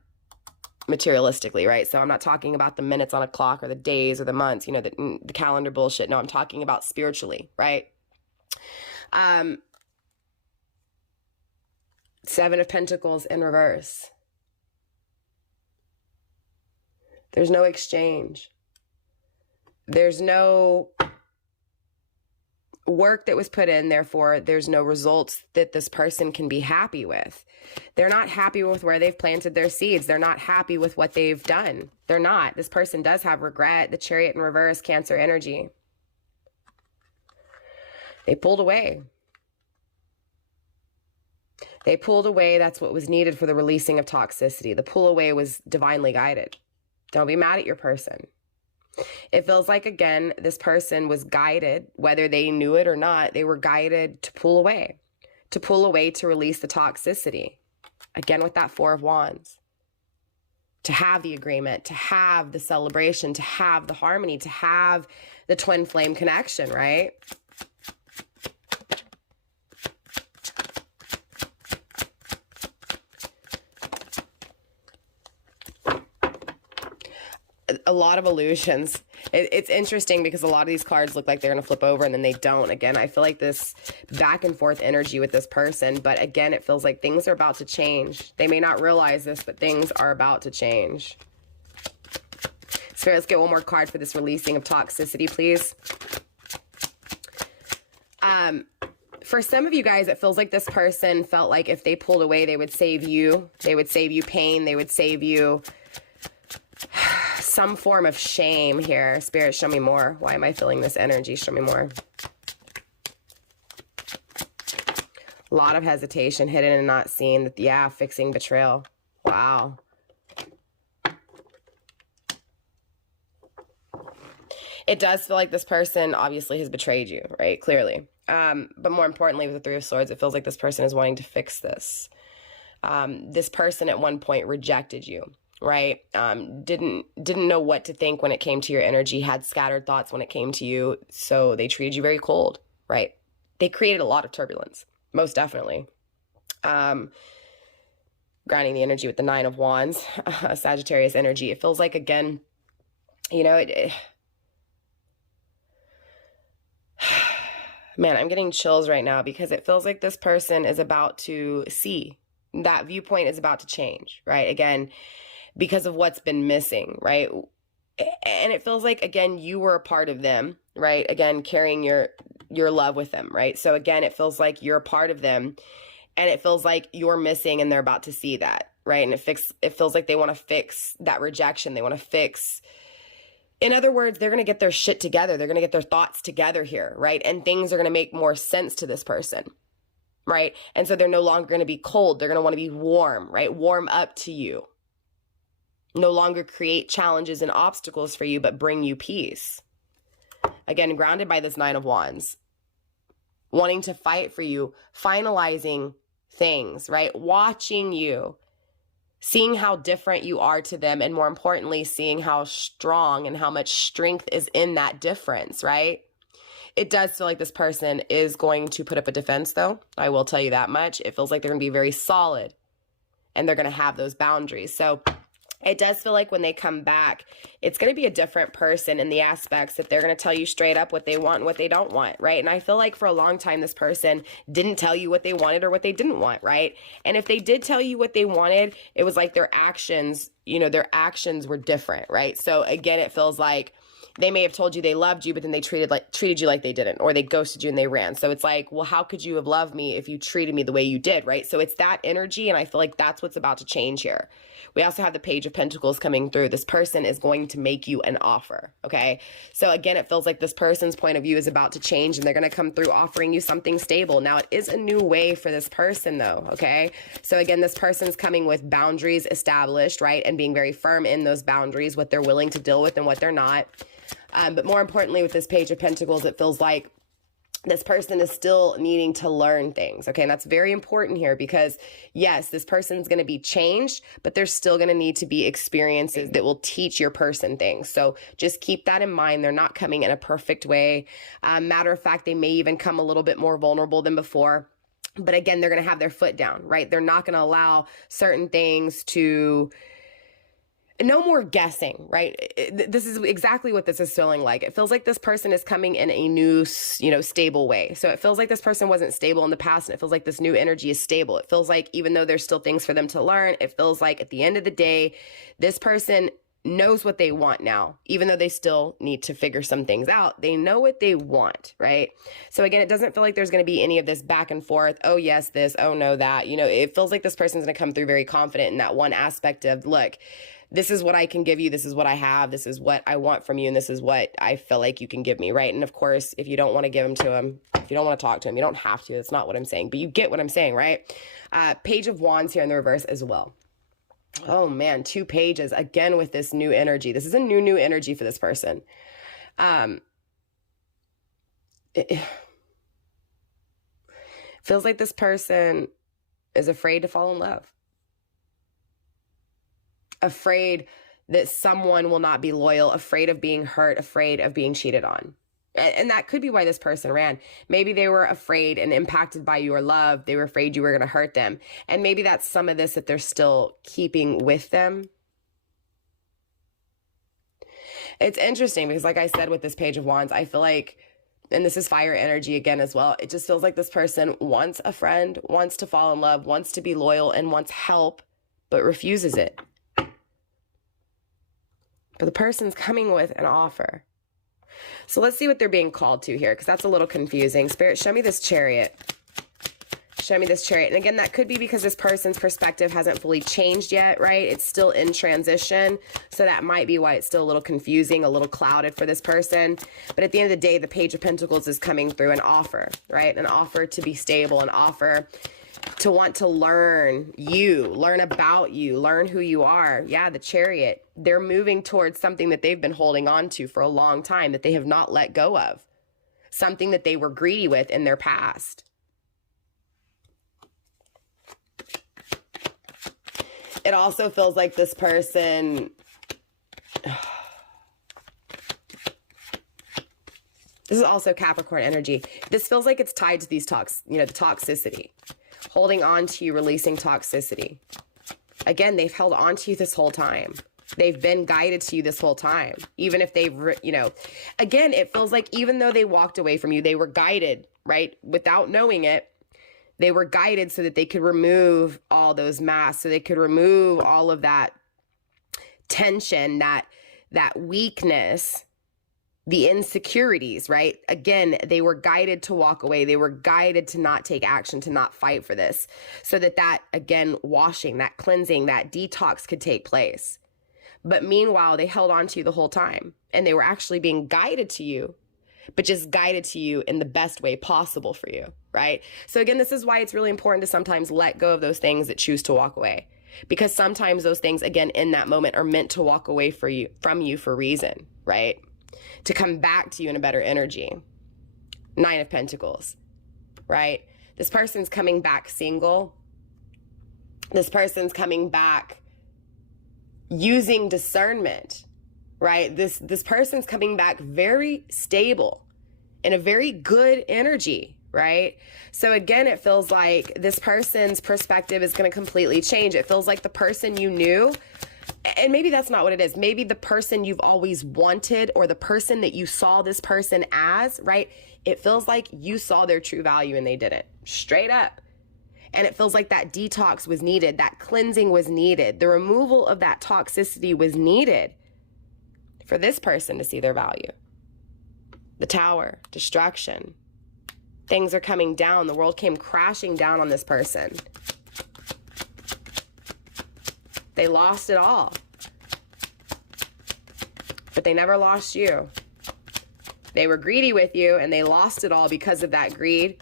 materialistically, right? So I'm not talking about the minutes on a clock or the days or the months, you know, the calendar bullshit. No, I'm talking about spiritually, right? Seven of Pentacles in reverse. There's no exchange. There's no work that was put in, therefore there's no results that this person can be happy with. They're not happy with where they've planted their seeds. They're not happy with what they've done. They're not. This person does have regret. The Chariot in reverse, Cancer energy. They pulled away. They pulled away. That's what was needed for the releasing of toxicity. The pull away was divinely guided. Don't be mad at your person. It feels like, again, this person was guided, whether they knew it or not, they were guided to pull away to release the toxicity. Again, with that Four of Wands. To have the agreement, to have the celebration, to have the harmony, to have the twin flame connection, right? A lot of illusions. It's interesting because a lot of these cards look like they're going to flip over and then they don't. Again, I feel like this back and forth energy with this person, but again, it feels like things are about to change. They may not realize this, but things are about to change. So let's get one more card for this releasing of toxicity, please. For some of you guys, it feels like this person felt like if they pulled away, they would save you. They would save you pain. They would save you some form of shame here. Spirit, show me more. Why am I feeling this energy? Show me more. A lot of hesitation, hidden and not seen. Yeah, fixing betrayal. Wow. It does feel like this person obviously has betrayed you, right? Clearly. But more importantly, with the Three of Swords, it feels like this person is wanting to fix this. This person at one point rejected you. Right? Didn't know what to think when it came to your energy, had scattered thoughts when it came to you. So they treated you very cold, right? They created a lot of turbulence, most definitely. Grounding the energy with the Nine of Wands, Sagittarius energy. It feels like, again, you know, man, I'm getting chills right now because it feels like this person is about to see. That viewpoint is about to change, right? Again, because of what's been missing, right? And it feels like, again, you were a part of them, right? Again, carrying your love with them, right? So again, it feels like you're a part of them and it feels like you're missing and they're about to see that, right? And it feels like they want to fix that rejection. They want to fix, in other words, they're going to get their shit together. They're going to get their thoughts together here, right? And things are going to make more sense to this person, right? And so they're no longer going to be cold. They're going to want to be warm, right? Warm up to you. No longer create challenges and obstacles for you, but bring you peace. Again, grounded by this Nine of Wands. Wanting to fight for you, finalizing things, right? Watching you, seeing how different you are to them, and more importantly, seeing how strong and how much strength is in that difference, right? It does feel like this person is going to put up a defense, though. I will tell you that much. It feels like they're going to be very solid, and they're going to have those boundaries. So it does feel like when they come back, it's going to be a different person in the aspects that they're going to tell you straight up what they want and what they don't want, right? And I feel like for a long time, this person didn't tell you what they wanted or what they didn't want, right? And if they did tell you what they wanted, it was like their actions, you know, their actions were different, right? So again, it feels like they may have told you they loved you, but then they treated you like they didn't, or they ghosted you and they ran. So it's like, well, how could you have loved me if you treated me the way you did, right? So it's that energy, and I feel like that's what's about to change here. We also have the Page of Pentacles coming through. This person is going to make you an offer, okay? So again, it feels like this person's point of view is about to change, and they're going to come through offering you something stable. Now, it is a new way for this person, though, okay? So again, this person's coming with boundaries established, right? And being very firm in those boundaries, what they're willing to deal with and what they're not. But more importantly, with this Page of Pentacles, it feels like this person is still needing to learn things, okay? And that's very important here because, yes, this person's going to be changed, but there's still going to need to be experiences that will teach your person things. So just keep that in mind. They're not coming in a perfect way. Matter of fact, they may even come a little bit more vulnerable than before. But again, they're going to have their foot down, right? They're not going to allow certain things to no more guessing, right? This is exactly what this is feeling like. It feels like this person is coming in a new, stable way. So it feels like this person wasn't stable in the past, and it feels like this new energy is stable. It feels like even though there's still things for them to learn, it feels like at the end of the day, this person knows what they want now, even though they still need to figure some things out. They know what they want, right? So again, it doesn't feel like there's going to be any of this back and forth. Oh, yes, this. Oh, no, that. It feels like this person's going to come through very confident in that one aspect of, look, this is what I can give you. This is what I have. This is what I want from you. And this is what I feel like you can give me, right? And of course, if you don't want to give them to him, if you don't want to talk to him, you don't have to. That's not what I'm saying. But you get what I'm saying, right? Page of Wands here in the reverse as well. Oh man, 2 pages again with this new energy. This is a new energy for this person. It feels like this person is afraid to fall in love. Afraid that someone will not be loyal, afraid of being hurt, afraid of being cheated on. And that could be why this person ran. Maybe they were afraid and impacted by your love. They were afraid you were going to hurt them. And maybe that's some of this that they're still keeping with them. It's interesting because, like I said, with this Page of Wands, I feel like, and this is fire energy again as well, it just feels like this person wants a friend, wants to fall in love, wants to be loyal, and wants help, but refuses it. But the person's coming with an offer. So let's see what they're being called to here, because that's a little confusing. Spirit, show me this Chariot. Show me this Chariot. And again, that could be because this person's perspective hasn't fully changed yet, right? It's still in transition. So that might be why it's still a little confusing, a little clouded for this person. But at the end of the day, the Page of Pentacles is coming through an offer, right? An offer to be stable, an offer to want to learn you, learn about you, learn who you are. Yeah, the Chariot. They're moving towards something that they've been holding on to for a long time, that they have not let go of. Something that they were greedy with in their past. It also feels like this person... This is also Capricorn energy. This feels like it's tied to these talks, the toxicity. Holding on to you, releasing toxicity. Again, they've held on to you this whole time. They've been guided to you this whole time. Even if they've, again, it feels like even though they walked away from you, they were guided, right? Without knowing it, they were guided so that they could remove all those masks, so they could remove all of that tension, that weakness, the insecurities, right? Again, they were guided to walk away. They were guided to not take action, to not fight for this, so that, again, washing, that cleansing, that detox could take place. But meanwhile, they held on to you the whole time, and they were actually being guided to you, but just guided to you in the best way possible for you, right? So again, this is why it's really important to sometimes let go of those things that choose to walk away, because sometimes those things, again, in that moment are meant to walk away from you for a reason, right? To come back to you in a better energy. 9 of Pentacles, right? This person's coming back single. This person's coming back using discernment, right? This person's coming back very stable in a very good energy, right? So again, it feels like this person's perspective is going to completely change. It feels like the person you knew, and maybe that's not what it is. Maybe the person you've always wanted, or the person that you saw this person as, right? It feels like you saw their true value and they didn't. Straight up. And it feels like that detox was needed. That cleansing was needed. The removal of that toxicity was needed for this person to see their value. The Tower, destruction. Things are coming down. The world came crashing down on this person. They lost it all. But they never lost you. They were greedy with you, and they lost it all because of that greed.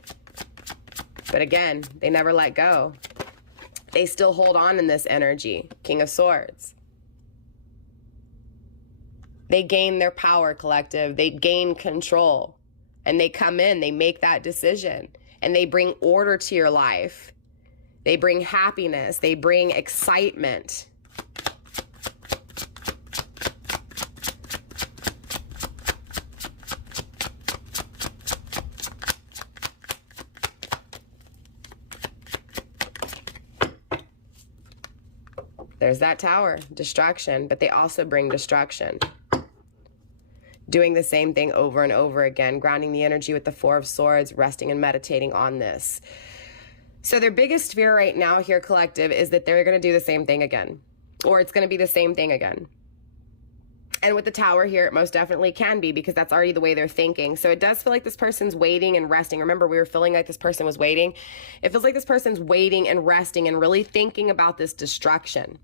But again, they never let go. They still hold on in this energy. King of Swords. They gain their power, collective. They gain control. And they come in, they make that decision. And they bring order to your life. They bring happiness. They bring excitement. There's that Tower, distraction, but they also bring destruction. Doing the same thing over and over again, grounding the energy with the Four of Swords, resting and meditating on this. So their biggest fear right now here, collective, is that they're going to do the same thing again, or it's going to be the same thing again. And with the Tower here, it most definitely can be, because that's already the way they're thinking. So it does feel like this person's waiting and resting. Remember, we were feeling like this person was waiting. It feels like this person's waiting and resting and really thinking about this destruction,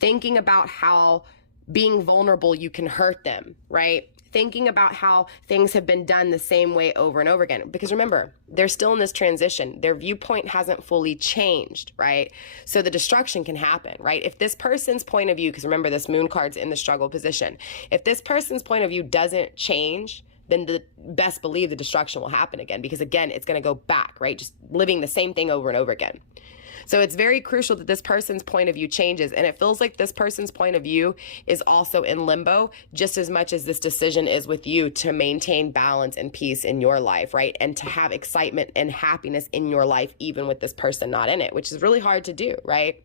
thinking about how being vulnerable, you can hurt them, right? Thinking about how things have been done the same way over and over again. Because remember, they're still in this transition. Their viewpoint hasn't fully changed, right? So the destruction can happen, right? If this person's point of view, because remember, this Moon card's in the struggle position. If this person's point of view doesn't change, then best believe the destruction will happen again. Because again, it's going to go back, right? Just living the same thing over and over again. So it's very crucial that this person's point of view changes. And it feels like this person's point of view is also in limbo just as much as this decision is with you to maintain balance and peace in your life, right? And to have excitement and happiness in your life, even with this person not in it, which is really hard to do, right?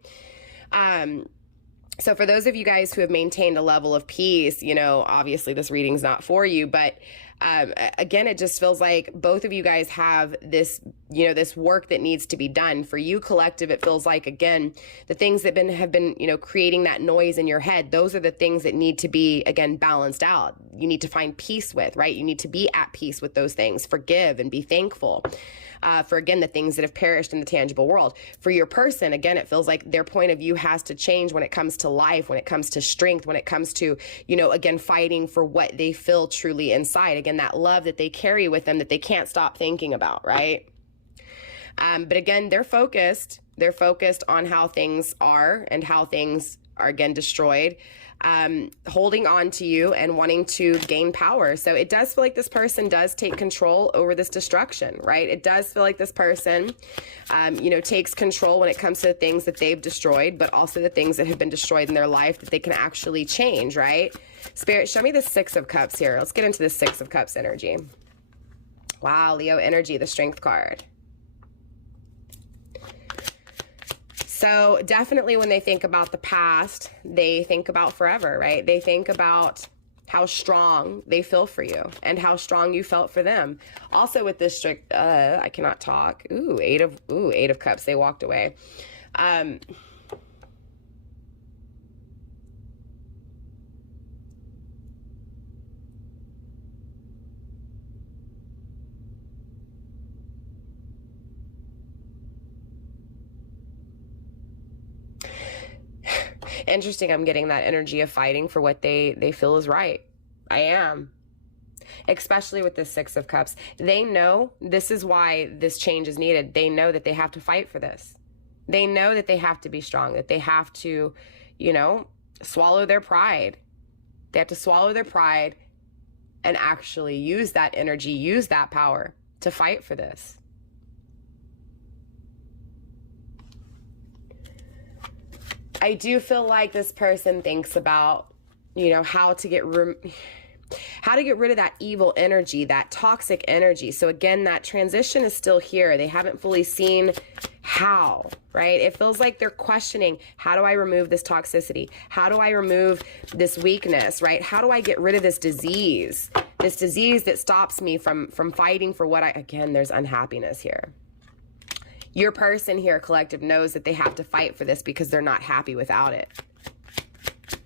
So for those of you guys who have maintained a level of peace, you know, obviously this reading's not for you, but again, it just feels like both of you guys have this, you know, this work that needs to be done. For you, collective, it feels like, again, the things that have been, you know, creating that noise in your head, those are the things that need to be, again, balanced out. You need to find peace with, right? You need to be at peace with those things, forgive and be thankful. For, again, the things that have perished in the tangible world. For your person, again, it feels like their point of view has to change when it comes to life, when it comes to strength, when it comes to, you know, again, fighting for what they feel truly inside. Again, that love that they carry with them that they can't stop thinking about, right? But again, they're focused. They're focused on how things are and how things are, again, destroyed. Holding on to you and wanting to gain power. So it does feel like this person does take control over this destruction, right? It does feel like this person, you know, takes control when it comes to the things that they've destroyed, but also the things that have been destroyed in their life that they can actually change, right? Spirit, show me the Six of Cups here. Let's get into the Six of Cups energy. Wow, Leo energy, the Strength card. So definitely when they think about the past, they think about forever, right? They think about how strong they feel for you and how strong you felt for them. Also with this strict, I cannot talk. Ooh, Eight of Cups, they walked away. Interesting, I'm getting that energy of fighting for what they feel is right. I am. Especially with the Six of Cups. They know this is why this change is needed. They know that they have to fight for this. They know that they have to be strong, that they have to, you know, swallow their pride. They have to swallow their pride and actually use that energy, use that power to fight for this. I do feel like this person thinks about, you know, how to get rid of that evil energy, that toxic energy. So again, that transition is still here. They haven't fully seen how, right? It feels like they're questioning, how do I remove this toxicity? How do I remove this weakness, right? How do I get rid of this disease that stops me from fighting for what again, there's unhappiness here. Your person here, collective, knows that they have to fight for this because they're not happy without it.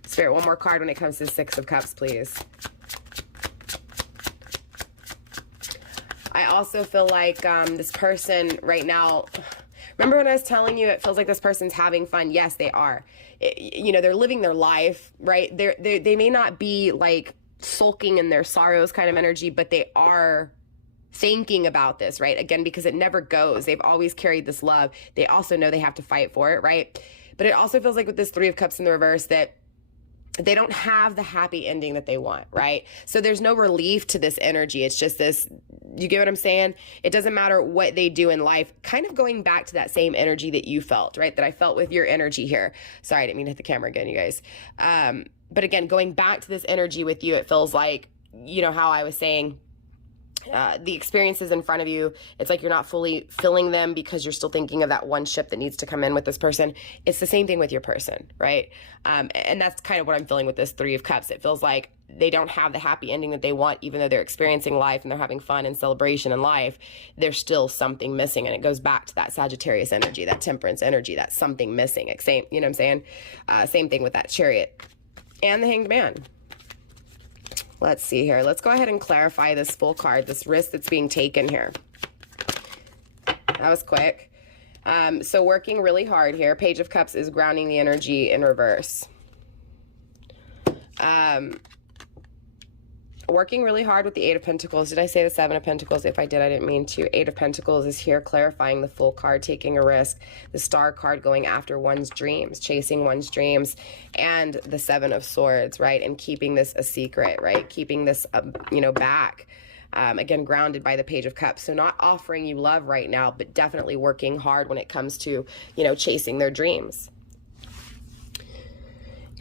Spirit, one more card when it comes to the Six of Cups, please. I also feel like this person right now, remember when I was telling you it feels like this person's having fun? Yes, they are. You know, they're living their life, right? They may not be like sulking in their sorrows kind of energy, but they are thinking about this, right? Again, because it never goes. They've always carried this love. They also know they have to fight for it, right? But it also feels like with this Three of Cups in the reverse that they don't have the happy ending that they want, right? So there's no relief to this energy. It's just this, you get what I'm saying? It doesn't matter what they do in life, kind of going back to that same energy that you felt, right? That I felt with your energy here. Sorry, I didn't mean to hit the camera again, you guys. But again, going back to this energy with you, it feels like, you know, how I was saying, the experiences in front of you, it's like you're not fully filling them because you're still thinking of that one ship that needs to come in with this person. It's the same thing with your person, right? And that's kind of what I'm feeling with this Three of Cups. It feels like they don't have the happy ending that they want, even though they're experiencing life and they're having fun and celebration in life. There's still something missing, and it goes back to that Sagittarius energy, that Temperance energy, that something missing. Same, you know what I'm saying? Same thing with that Chariot and the Hanged Man. Let's see here. Let's go ahead and clarify this full card, this risk that's being taken here. That was quick. So working really hard here. Page of Cups is grounding the energy in reverse. Working really hard with the Eight of Pentacles. Did I say the Seven of Pentacles? If I did, I didn't mean to. Eight of Pentacles is here clarifying the full card, taking a risk. The Star card going after one's dreams, chasing one's dreams. And the Seven of Swords, right? And keeping this a secret, right? Keeping this, you know, back. Again, grounded by the Page of Cups. So not offering you love right now, but definitely working hard when it comes to, you know, chasing their dreams.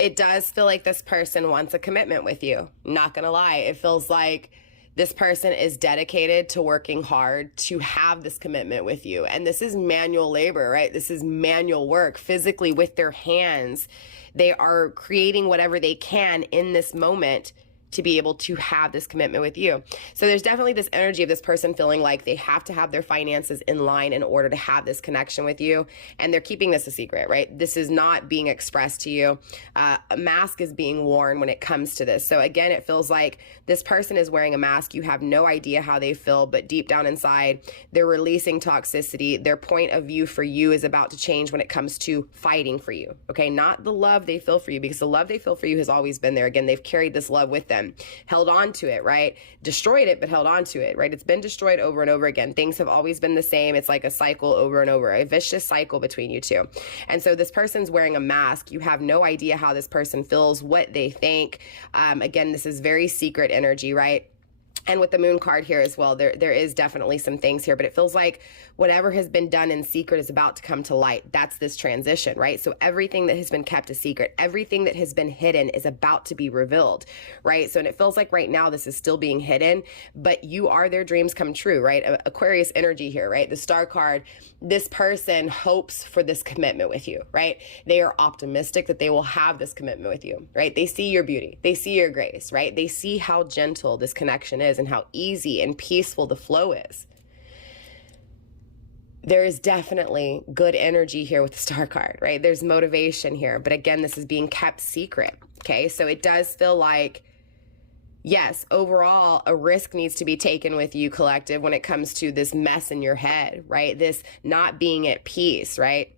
It does feel like this person wants a commitment with you. Not gonna lie. It feels like this person is dedicated to working hard to have this commitment with you. And this is manual labor, right? This is manual work, physically with their hands. They are creating whatever they can in this moment to be able to have this commitment with you. So there's definitely this energy of this person feeling like they have to have their finances in line in order to have this connection with you. And they're keeping this a secret, right? This is not being expressed to you. A mask is being worn when it comes to this. So again, it feels like this person is wearing a mask. You have no idea how they feel, but deep down inside, they're releasing toxicity. Their point of view for you is about to change when it comes to fighting for you, okay? Not the love they feel for you, because the love they feel for you has always been there. Again, they've carried this love with them. Held on to it, right? Destroyed it, but held on to it, right? It's been destroyed over and over again. Things have always been the same. It's like a cycle over and over, a vicious cycle between you two. And so this person's wearing a mask. You have no idea how this person feels, what they think. Again, this is very secret energy, right? And with the Moon card here as well, there is definitely some things here, but it feels like whatever has been done in secret is about to come to light. That's this transition, right? So everything that has been kept a secret, everything that has been hidden is about to be revealed, right? So, and it feels like right now this is still being hidden, but you are their dreams come true, right? Aquarius energy here, right? The Star card, this person hopes for this commitment with you, right? They are optimistic that they will have this commitment with you, right? They see your beauty. They see your grace, right? They see how gentle this connection is and how easy and peaceful the flow is. There is definitely good energy here with the Star card, right? There's motivation here, but again, this is being kept secret, okay? So it does feel like, yes, overall, a risk needs to be taken with you, collective, when it comes to this mess in your head, right? This not being at peace, right?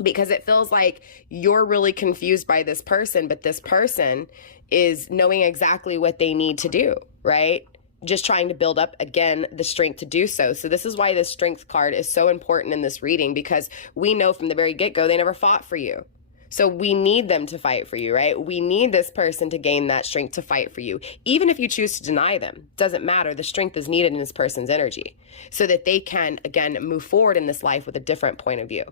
Because it feels like you're really confused by this person, but this person is knowing exactly what they need to do, right? Just trying to build up, again, the strength to do so. So this is why this Strength card is so important in this reading, because we know from the very get-go they never fought for you. So we need them to fight for you, right? We need this person to gain that strength to fight for you. Even if you choose to deny them, doesn't matter. The strength is needed in this person's energy so that they can, again, move forward in this life with a different point of view.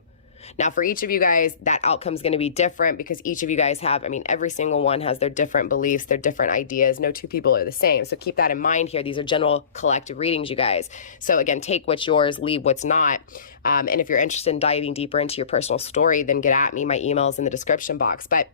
Now, for each of you guys, that outcome is going to be different, because each of you guys have, I mean, every single one has their different beliefs, their different ideas. No two people are the same. So keep that in mind here. These are general collective readings, you guys. So again, take what's yours, leave what's not. And if you're interested in diving deeper into your personal story, then get at me. My email is in the description box. But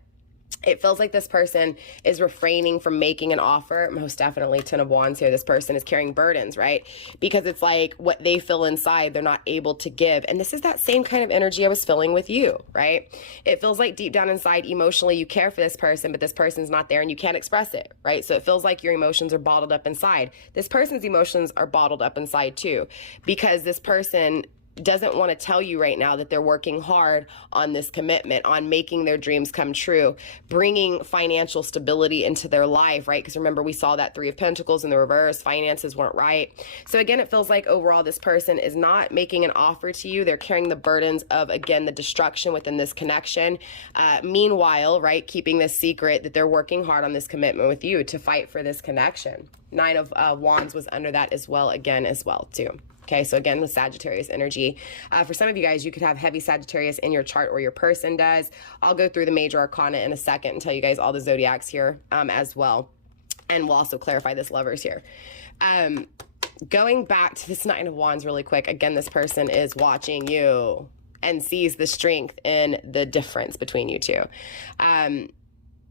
it feels like this person is refraining from making an offer. Most definitely, Ten of Wands here. This person is carrying burdens, right? Because it's like what they feel inside, they're not able to give. And this is that same kind of energy I was feeling with you, right? It feels like deep down inside, emotionally, you care for this person, but this person's not there and you can't express it, right? So it feels like your emotions are bottled up inside. This person's emotions are bottled up inside too, because this person doesn't want to tell you right now that they're working hard on this commitment, on making their dreams come true, bringing financial stability into their life, right? Because remember, we saw that Three of Pentacles in the reverse, finances weren't right. So again, it feels like overall this person is not making an offer to you. They're carrying the burdens of, again, the destruction within this connection. Meanwhile, right, keeping this secret that they're working hard on this commitment with you to fight for this connection. Nine of Wands was under that as well, too. Okay, so again, with Sagittarius energy. For some of you guys, you could have heavy Sagittarius in your chart, or your person does. I'll go through the major arcana in a second and tell you guys all the zodiacs here as well. And we'll also clarify this Lovers here. Going back to this Nine of Wands really quick. Again, this person is watching you and sees the strength in the difference between you two.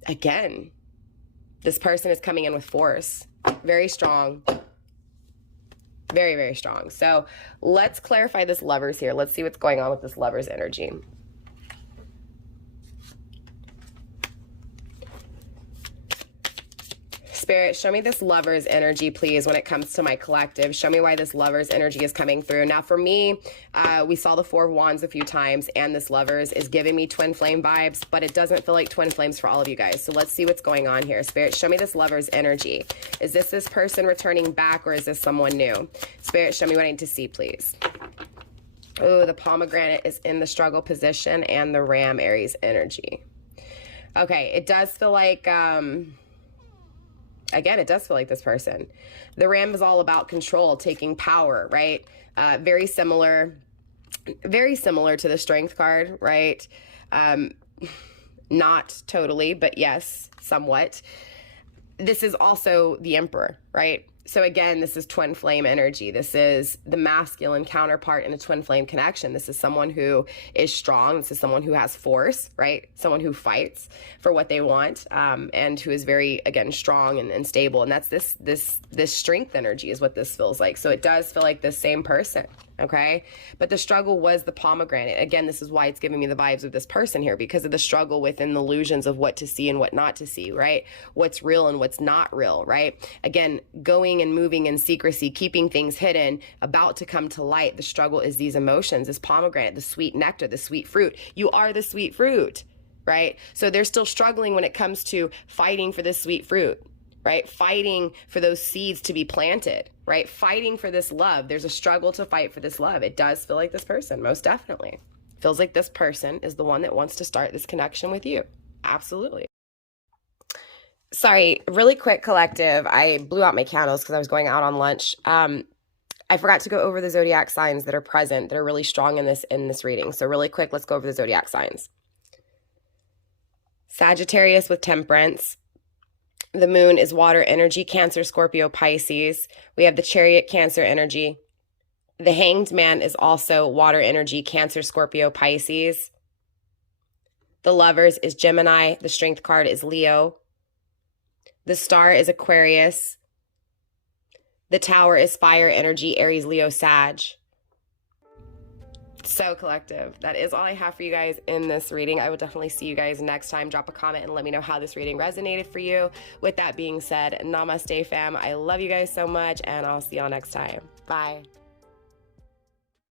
Again, this person is coming in with force. Very strong. Very, very strong. So let's clarify this Lovers here. Let's see what's going on with this Lovers energy. Spirit, show me this Lovers energy, please, when it comes to my collective. Show me why this Lovers energy is coming through. Now, for me, we saw the Four of Wands a few times, and this Lovers is giving me twin flame vibes, but it doesn't feel like twin flames for all of you guys. So let's see what's going on here. Spirit, show me this Lovers energy. Is this person returning back, or is this someone new? Spirit, show me what I need to see, please. Oh, the pomegranate is in the struggle position, and the Ram Aries energy. Okay, it does feel like... Again, it does feel like this person. The Ram is all about control, taking power, right? Very similar to the Strength card, right? Not totally, but yes, somewhat. This is also the Emperor, right? So again, this is twin flame energy. This is the masculine counterpart in a twin flame connection. This is someone who is strong. This is someone who has force, right? Someone who fights for what they want, and who is very, again, strong and stable. And that's this strength energy is what this feels like. So it does feel like the same person, okay? But the struggle was the pomegranate. Again, this is why it's giving me the vibes of this person here, because of the struggle within the illusions of what to see and what not to see, right? What's real and what's not real, right? Again, going and moving in secrecy, keeping things hidden, about to come to light. The struggle is these emotions, this pomegranate, the sweet nectar, the sweet fruit. You are the sweet fruit, right? So they're still struggling when it comes to fighting for this sweet fruit, right? Fighting for those seeds to be planted, right? Fighting for this love. There's a struggle to fight for this love. It does feel like this person, most definitely. Feels like this person is the one that wants to start this connection with you. Absolutely. Sorry, really quick, collective. I blew out my candles because I was going out on lunch. I forgot to go over the zodiac signs that are present, that are really strong in this reading. So really quick, let's go over the zodiac signs. Sagittarius with Temperance. The moon is water energy, Cancer, Scorpio, Pisces. We have the Chariot, Cancer energy. The Hanged Man is also water energy, Cancer, Scorpio, Pisces. The Lovers is Gemini. The Strength card is Leo. The Star is Aquarius. The Tower is fire energy, Aries, Leo, Sag. So collective, that is all I have for you guys in this reading. I will definitely see you guys next time. Drop a comment and let me know how this reading resonated for you. With that being said, namaste fam. I love you guys so much, and I'll see y'all next time. Bye.